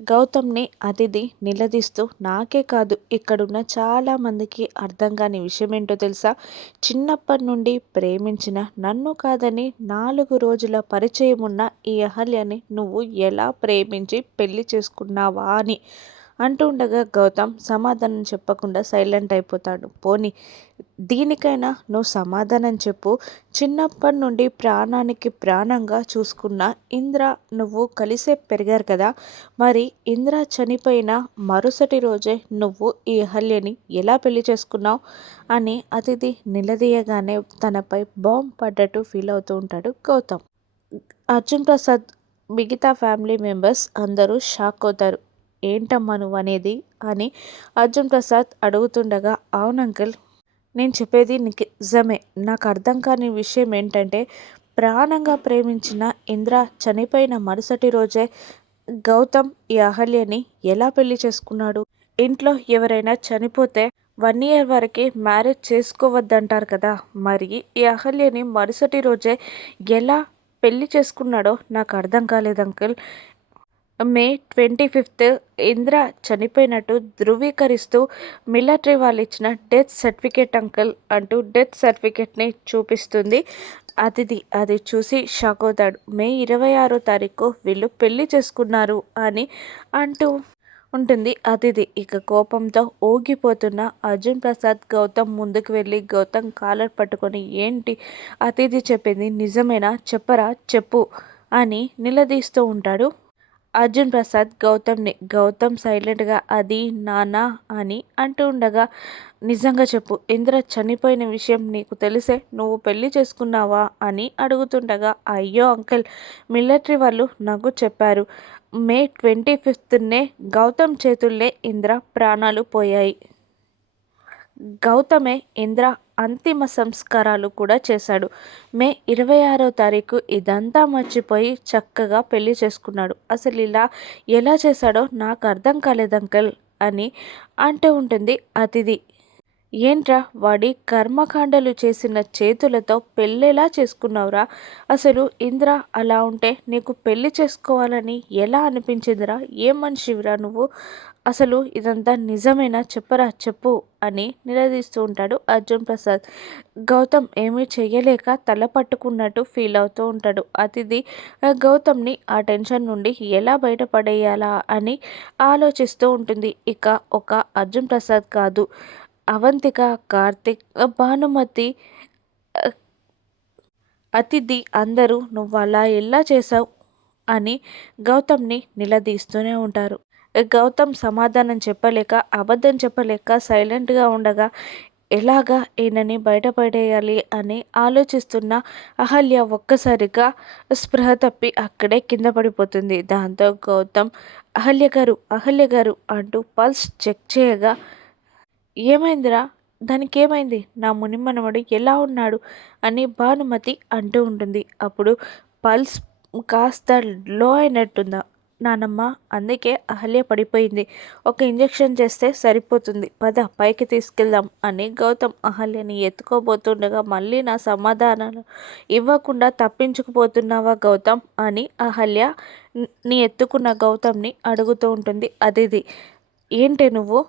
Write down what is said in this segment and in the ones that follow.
గౌతమ్ని అతిథి నిలదీస్తూ నాకే కాదు ఇక్కడున్న చాలామందికి అర్థం కాని విషయం ఏంటో తెలుసా? చిన్నప్పటి నుండి ప్రేమించిన నన్ను కాదని నాలుగు రోజుల పరిచయం ఉన్న ఈ అహల్యని నువ్వు ఎలా ప్రేమించి పెళ్ళి చేసుకున్నావా? అని అంటూ ఉండగా గౌతమ్ సమాధానం చెప్పకుండా సైలెంట్ అయిపోతాడు. పోని దీనికైనా నువ్వు సమాధానం చెప్పు. చిన్నప్పటి నుండి ప్రాణానికి ప్రాణంగా చూసుకున్న ఇంద్ర నువ్వు కలిసే పెరిగారు కదా. మరి ఇంద్ర చనిపోయిన మరుసటి రోజే నువ్వు ఈ అహల్యని ఎలా పెళ్ళి చేసుకున్నావు? అని అతిథి నిలదీయగానే తనపై బాంబ్ పడ్డట్టు ఫీల్ అవుతూ ఉంటాడు గౌతమ్. అర్జున్ ప్రసాద్ మిగతా ఫ్యామిలీ మెంబర్స్ అందరూ షాక్ అవుతారు. ఏంటమ్మా నువ్వు అనేది అని అర్జున్ ప్రసాద్ అడుగుతుండగా అవును అంకుల్ నేను చెప్పేది నిజమే. నాకు అర్థం కాని విషయం ఏంటంటే ప్రాణంగా ప్రేమించిన ఇంద్ర చనిపోయిన మరుసటి రోజే గౌతమ్ ఈ అహల్యని ఎలా పెళ్ళి చేసుకున్నాడు? ఇంట్లో ఎవరైనా చనిపోతే వన్ ఇయర్ వరకు మ్యారేజ్ చేసుకోవద్దంటారు కదా. మరి ఈ అహల్యని మరుసటి రోజే ఎలా పెళ్ళి చేసుకున్నాడో నాకు అర్థం కాలేదు uncle. May twenty fifth Indra చనిపోయినట్టు ధృవీకరిస్తూ మిలిటరీ వాళ్ళు ఇచ్చిన డెత్ సర్టిఫికేట్ అంకల్ అంటూ డెత్ సర్టిఫికేట్ని చూపిస్తుంది. అతిథి అది చూసి షాక్ అవుతాడు మే ఇరవై ఆరో తారీఖు వీళ్ళు పెళ్ళి చేసుకున్నారు అని అంటూ ఉంటుంది అతిథి. ఇక కోపంతో ఊగిపోతున్న అర్జున్ ప్రసాద్ గౌతమ్ ముందుకు వెళ్ళి గౌతమ్ కాలర్ పట్టుకొని ఏంటి అతిథి చెప్పింది? నిజమేనా? చెప్పరా? చెప్పు అని నిలదీస్తూ ఉంటాడు. అర్జున్ ప్రసాద్ గౌతమ్ని గౌతమ్ సైలెంట్గా అది నానా అని అంటూ ఉండగా నిజంగా చెప్పు ఇంద్ర చనిపోయిన విషయం నీకు తెలిసే నువ్వు పెళ్ళి చేసుకున్నావా అని అడుగుతుండగా అయ్యో అంకిల్ మిలిటరీ వాళ్ళు నాకు చెప్పారు. మే ట్వంటీ ఫిఫ్త్నే గౌతమ్ చేతుల్లే ఇంద్ర ప్రాణాలు పోయాయి. గౌతమే ఇంద్ర అంతిమ సంస్కారాలు కూడా చేశాడు. మే ఇరవై ఆరో తారీఖు ఇదంతా మర్చిపోయి చక్కగా పెళ్ళి చేసుకున్నాడు. అసలు ఇలా ఎలా చేశాడో నాకు అర్థం కాలేదు అంకల్ అని అంటూ ఉంటుంది అతిథి. ఏంట్రా వాడి కర్మకాండలు చేసిన చేతులతో పెళ్ళెలా చేసుకున్నావురా. అసలు ఇంద్ర అలా ఉంటే నీకు పెళ్ళి చేసుకోవాలని ఎలా అనిపించిందిరా? ఏ మనిషివిరా నువ్వు? అసలు ఇదంతా నిజమేనా? చెప్పరా చెప్పు అని నిలదీస్తూ ఉంటాడు అర్జున్ ప్రసాద్. గౌతమ్ ఏమీ చేయలేక తల పట్టుకున్నట్టు ఫీల్ అవుతూ ఉంటాడు. అతిథి గౌతమ్ని ఆ టెన్షన్ నుండి ఎలా బయటపడేయాలా అని ఆలోచిస్తూ ఉంటుంది. ఇక ఒక అర్జున్ ప్రసాద్ కాదు. అవంతిక కార్తిక్ భానుమతి అతిథి అందరూ నువ్వు అలా ఎలా చేసావు అని గౌతమ్ని నిలదీస్తూనే ఉంటారు. గౌతమ్ సమాధానం చెప్పలేక అబద్ధం చెప్పలేక సైలెంట్గా ఉండగా ఎలాగా ఈయనని బయటపడేయాలి అని ఆలోచిస్తున్న అహల్య ఒక్కసారిగా స్పృహ తప్పి అక్కడే కింద పడిపోతుంది. దాంతో గౌతమ్ అహల్య గారు అహల్య గారు అంటూ పల్స్ చెక్ చేయగా ఏమైందిరా? దానికి ఏమైంది నా మునిమనవడు ఎలా ఉన్నాడు? అని భానుమతి అంటూ ఉంటుంది. అప్పుడు పల్స్ కాస్త లో అయినట్టుందా? నానమ్మ అందుకే అహల్య పడిపోయింది. ఒక ఇంజెక్షన్ చేస్తే సరిపోతుంది. పద పైకి తీసుకెళ్దాం అని గౌతమ్ అహల్యని ఎత్తుకోబోతుండగా మళ్ళీ నా సమాధానాలు ఇవ్వకుండా తప్పించుకుపోతున్నావా గౌతమ్? అని అహల్య నీ ఎత్తుకున్న గౌతమ్ని అడుగుతూ ఉంటుంది. అదిది ఏంటి నువ్వు?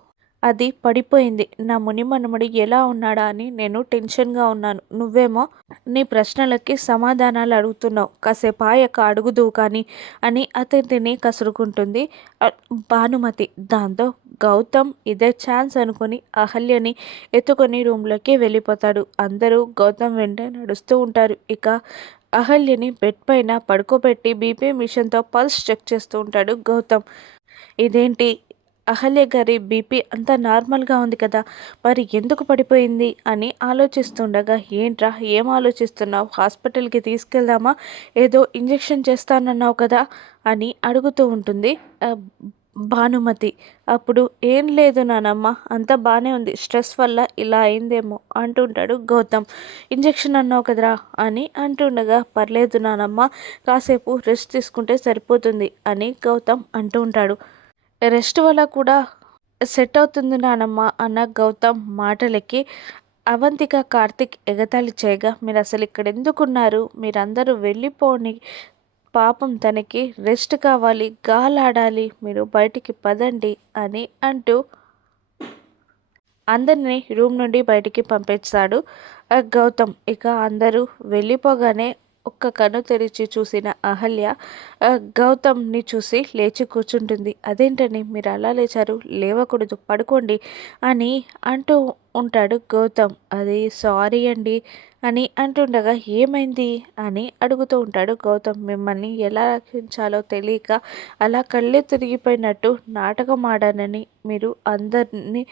అది పడిపోయింది. నా ముని మనముడి ఎలా ఉన్నాడా అని నేను టెన్షన్గా ఉన్నాను. నువ్వేమో నీ ప్రశ్నలకి సమాధానాలు అడుగుతున్నావు. కాసేపు ఆయక అడుగుదువు కానీ అని అతనిని కసురుకుంటుంది. భానుమతి దాంతో గౌతమ్ ఇదే ఛాన్స్ అనుకుని అహల్యని ఎత్తుకొని రూమ్లోకి వెళ్ళిపోతాడు. అందరూ గౌతమ్ వెంటే నడుస్తూ ఉంటారు. ఇక అహల్యని బెడ్ పైన పడుకోబెట్టి బీపీ మిషన్తో పల్స్ చెక్ చేస్తూ ఉంటాడు గౌతమ్. ఇదేంటి? అహల్య గారి బీపీ అంతా నార్మల్గా ఉంది కదా మరి ఎందుకు పడిపోయింది అని ఆలోచిస్తుండగా ఏంట్రా ఏం ఆలోచిస్తున్నావు? హాస్పిటల్కి తీసుకెళ్దామా? ఏదో ఇంజెక్షన్ చేస్తానన్నావు కదా అని అడుగుతూ ఉంటుంది భానుమతి. అప్పుడు ఏం లేదు నానమ్మ అంతా బాగానే ఉంది స్ట్రెస్ వల్ల ఇలా అయిందేమో అంటుంటాడు గౌతమ్. ఇంజెక్షన్ అన్నావు కదరా అని అంటుండగా పర్లేదు నానమ్మ కాసేపు రెస్ట్ తీసుకుంటే సరిపోతుంది అని గౌతమ్ అంటూ ఉంటాడు. రెస్ట్ వల్ల కూడా సెట్ అవుతుంది నానమ్మ అన్న గౌతమ్ మాటలకి. అవంతిక కార్తిక్ ఎగతాళి చేయగా మీరు అసలు ఇక్కడ ఎందుకున్నారు? మీరందరూ వెళ్ళిపోని పాపం తనకి రెస్ట్ కావాలి గాలాడాలి. మీరు బయటికి పదండి అని అంటూ అందరినీ రూమ్ నుండి బయటికి పంపించాడు గౌతమ్. ఇక అందరూ వెళ్ళిపోగానే ఒక్క కన్ను తెరిచి చూసిన అహల్య గౌతమ్ని చూసి లేచి కూర్చుంటుంది. అదేంటని? మీరు అలా లేచారు. లేవకూడదు. పడుకోండి అని అంటూ ఉంటాడు గౌతమ్. అది సారీ అండి అని అంటుండగా ఏమైంది? అని అడుగుతూ ఉంటాడు గౌతమ్. మిమ్మల్ని ఎలా రక్షించాలో తెలియక అలా కళ్ళే తిరిగిపోయినట్టు నాటకం ఆడానని మీరు అందరినీ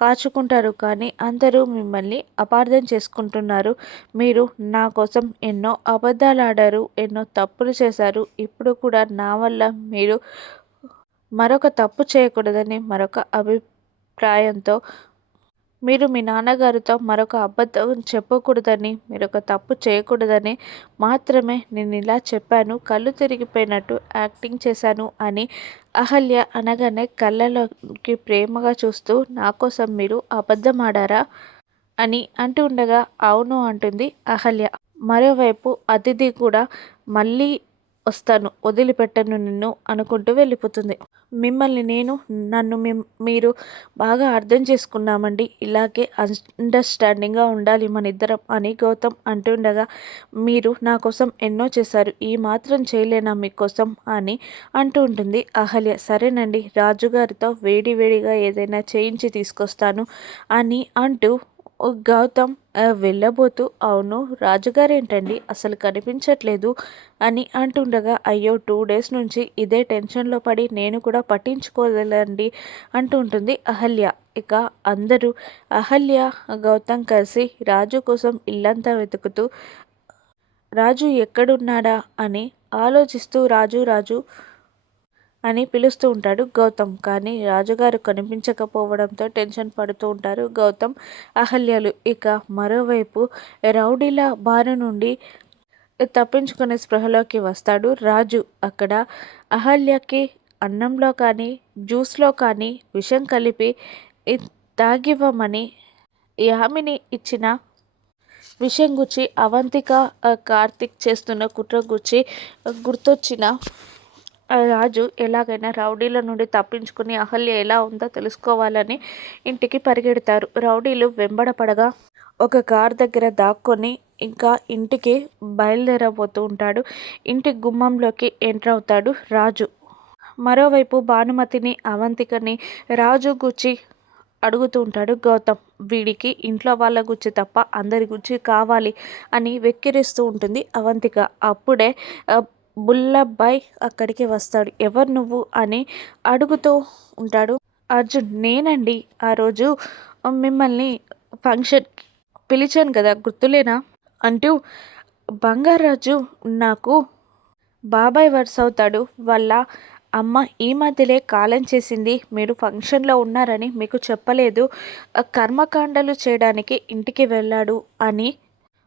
కాచుకుంటారు కానీ అందరూ మిమ్మల్ని అపార్థం చేసుకుంటున్నారు. మీరు నా కోసం ఎన్నో అబద్ధాలు ఆడారు ఎన్నో తప్పులు చేశారు. ఇప్పుడు కూడా నా వల్ల మీరు మరొక తప్పు చేయకూడదని మరొక అభిప్రాయంతో మీరు మీ నాన్నగారితో మరొక అబద్ధం చెప్పకూడదని మరొక తప్పు చేయకూడదని మాత్రమే నేను ఇలా చెప్పాను. కళ్ళు తిరిగిపోయినట్టు యాక్టింగ్ చేశాను అని అహల్య అనగానే కళ్ళలోకి ప్రేమగా చూస్తూ నా కోసం మీరు అబద్ధం ఆడారా అని అంటూ ఉండగా అవును అంటుంది అహల్య. మరోవైపు అతిథి కూడా మళ్ళీ వస్తాను వదిలిపెట్టను నిన్ను అనుకుంటూ వెళ్ళిపోతుంది. మిమ్మల్ని నేను నన్ను మీరు బాగా అర్థం చేసుకున్నామండి. ఇలాగే అండర్స్టాండింగ్గా ఉండాలి మన ఇద్దరం అని గౌతమ్ అంటుండగా మీరు నా కోసం ఎన్నో చేశారు ఈ మాత్రం చేయలేనా మీకోసం అని అంటూ ఉంటుంది అహల్య. సరేనండి రాజుగారితో వేడి వేడిగా ఏదైనా చేయించి తీసుకొస్తాను అని అంటూ గౌతమ్ వెళ్ళబోతూ అవును రాజుగారేంటండి? అసలు కనిపించట్లేదు అని అంటుండగా అయ్యో టూ డేస్ నుంచి ఇదే టెన్షన్లో పడి నేను కూడా పట్టించుకోలేదండి అంటూ ఉంటుంది అహల్య. ఇక అందరూ అహల్య గౌతమ్ కలిసి రాజు కోసం ఇల్లంతా వెతుకుతూ రాజు ఎక్కడున్నాడా? అని ఆలోచిస్తూ రాజు రాజు అని పిలుస్తూ ఉంటాడు గౌతమ్. కానీ రాజుగారు కనిపించకపోవడంతో టెన్షన్ పడుతూ ఉంటారు గౌతమ్. అహల్యలు ఇక మరోవైపు రౌడీల బారి నుండి తప్పించుకునే స్పృహలోకి వస్తాడు. రాజు అక్కడ అహల్యకి అన్నంలో కానీ జ్యూస్లో కానీ విషం కలిపి తాగివ్వమని యామిని ఇచ్చిన విషయం గుచ్చి అవంతిక కార్తిక్ చేస్తున్న కుట్ర గుచ్చి గుర్తొచ్చిన రాజు ఎలాగైనా రౌడీల నుండి తప్పించుకుని అహల్య ఎలా ఉందో తెలుసుకోవాలని ఇంటికి పరిగెడతారు. రౌడీలు వెంబడపడగా ఒక కార్ దగ్గర దాక్కొని ఇంకా ఇంటికి బయలుదేరబోతూ ఉంటాడు. ఇంటి గుమ్మంలోకి ఎంటర్ అవుతాడు రాజు. మరోవైపు భానుమతిని అవంతికని రాజు గుచ్చి అడుగుతూ ఉంటాడు. గౌతమ్ వీడికి ఇంట్లో వాళ్ళ గుచ్చి తప్ప అందరి గుచ్చి కావాలి అని వెక్కిరిస్తూ ఉంటుంది అవంతిక. అప్పుడే బుల్లబ్బాయ్ అక్కడికి వస్తాడు. ఎవరు నువ్వు అని అడుగుతూ ఉంటాడు. అర్జున్ నేనండి. ఆ రోజు మిమ్మల్ని ఫంక్షన్ పిలిచాను కదా గుర్తులేనా? అంటూ బంగారాజు నాకు బాబాయ్ వర్స్ అవుతాడు. వాళ్ళ అమ్మ ఈ మధ్యలే కాలం చేసింది. మీరు ఫంక్షన్లో ఉన్నారని మీకు చెప్పలేదు. కర్మకాండలు చేయడానికి ఇంటికి వెళ్ళాడు అని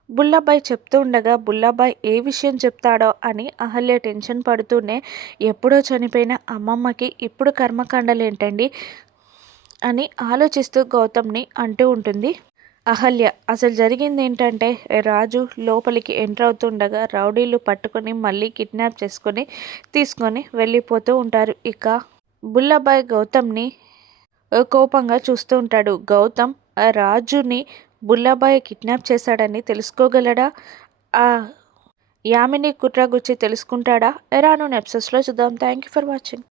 బుల్లాబాయ్ చెప్తూ ఉండగా బుల్లాబాయ్ ఏ విషయం చెప్తాడో అని అహల్య టెన్షన్ పడుతూనే ఎప్పుడో చనిపోయిన అమ్మమ్మకి ఇప్పుడు కర్మకాండలు ఏంటండి అని ఆలోచిస్తూ గౌతమ్ని అంటూ ఉంటుంది. అహల్య అసలు జరిగింది ఏంటంటే రాజు లోపలికి ఎంటర్ అవుతుండగా రౌడీలు పట్టుకొని మళ్ళీ కిడ్నాప్ చేసుకొని తీసుకొని వెళ్ళిపోతూ ఉంటారు. ఇక బుల్లబాయ్ గౌతమ్ని కోపంగా చూస్తూ ఉంటాడు. గౌతమ్ రాజుని బుల్లాబాయ్ కిడ్నాప్ చేశాడని తెలుసుకోగలడా? ఆ యామిని కుట్ర గుచ్చి తెలుసుకుంటాడా? ఎరాను నెప్సెస్లో చూద్దాం. Thank you for watching.